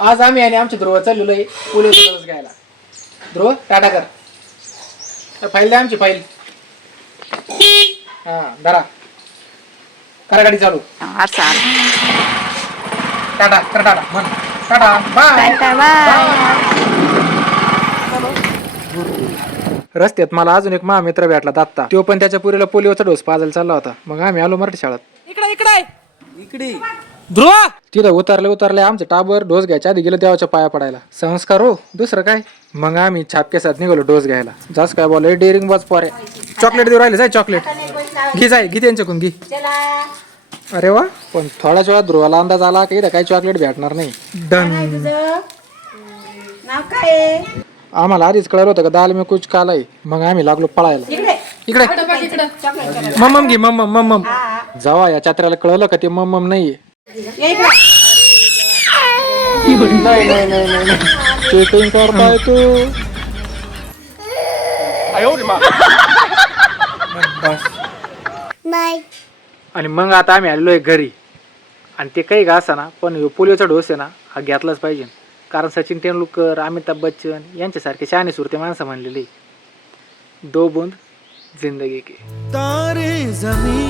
आज आम्ही आणि आमचे ध्रुव चाललेलो आहे पोलिओचा डोस घ्यायला. ध्रुव टाटा कर. फाईल द्या आमची फाईल. हा धरा. करा गाडी चालू. टाटा कर टाटा. म्हण टाटा बाय टाटा बाय रस्त्यात मला अजून एक महामित्र भेटला दत्ता. तो पण त्याच्या पुरीला पोलिओचा डोस पाजायला चालला होता. मग आम्ही आलो मराठी शाळेत. इकडे इकडे. इकडे. ध्रुव! तिथं उतरले उतरले आमचे टाबर डोस घ्यायच्या आधी गेलो देवाच्या पाया पडायला. संस्कार हो दुसरं काय? मग आम्ही छापकेसात निघालो डोस घ्यायला. जास्त काय बोल डेअरिंग बॉस पोरे चॉकलेट देऊ राहिले जाय चॉकलेट घे जाय घे त्यांच्याकडून घे. अरे वा पण थोड्याच वेळात ध्रुवाला अंदाज आला की इथं काही चॉकलेट भेटणार नाही. डन नाव काय आम्हाला आधीच कळलं होतं का दाल मी कुछ कालाय मग आम्ही लागलो पळायला. इकडे. मम्मम घे मम्मम मम्मम. जावा या चात्र्याला कळलं का ते मम्मम नाहीये? नाही नाही नाही नाही चेकिंग करताय तू. बस आणि मग आता आम्ही आलेलो घरी. आणि ते काही का ना पण ह्यो पोलिओचा डोस आहे ना हा घेतलाच पाहिजे. कारण सचिन तेंडुलकर अमिताभ बच्चन यांच्यासारखे शहाणे सुरते माणसं म्हणलेले. दो बूंद जिंदगी की. तारे जमीन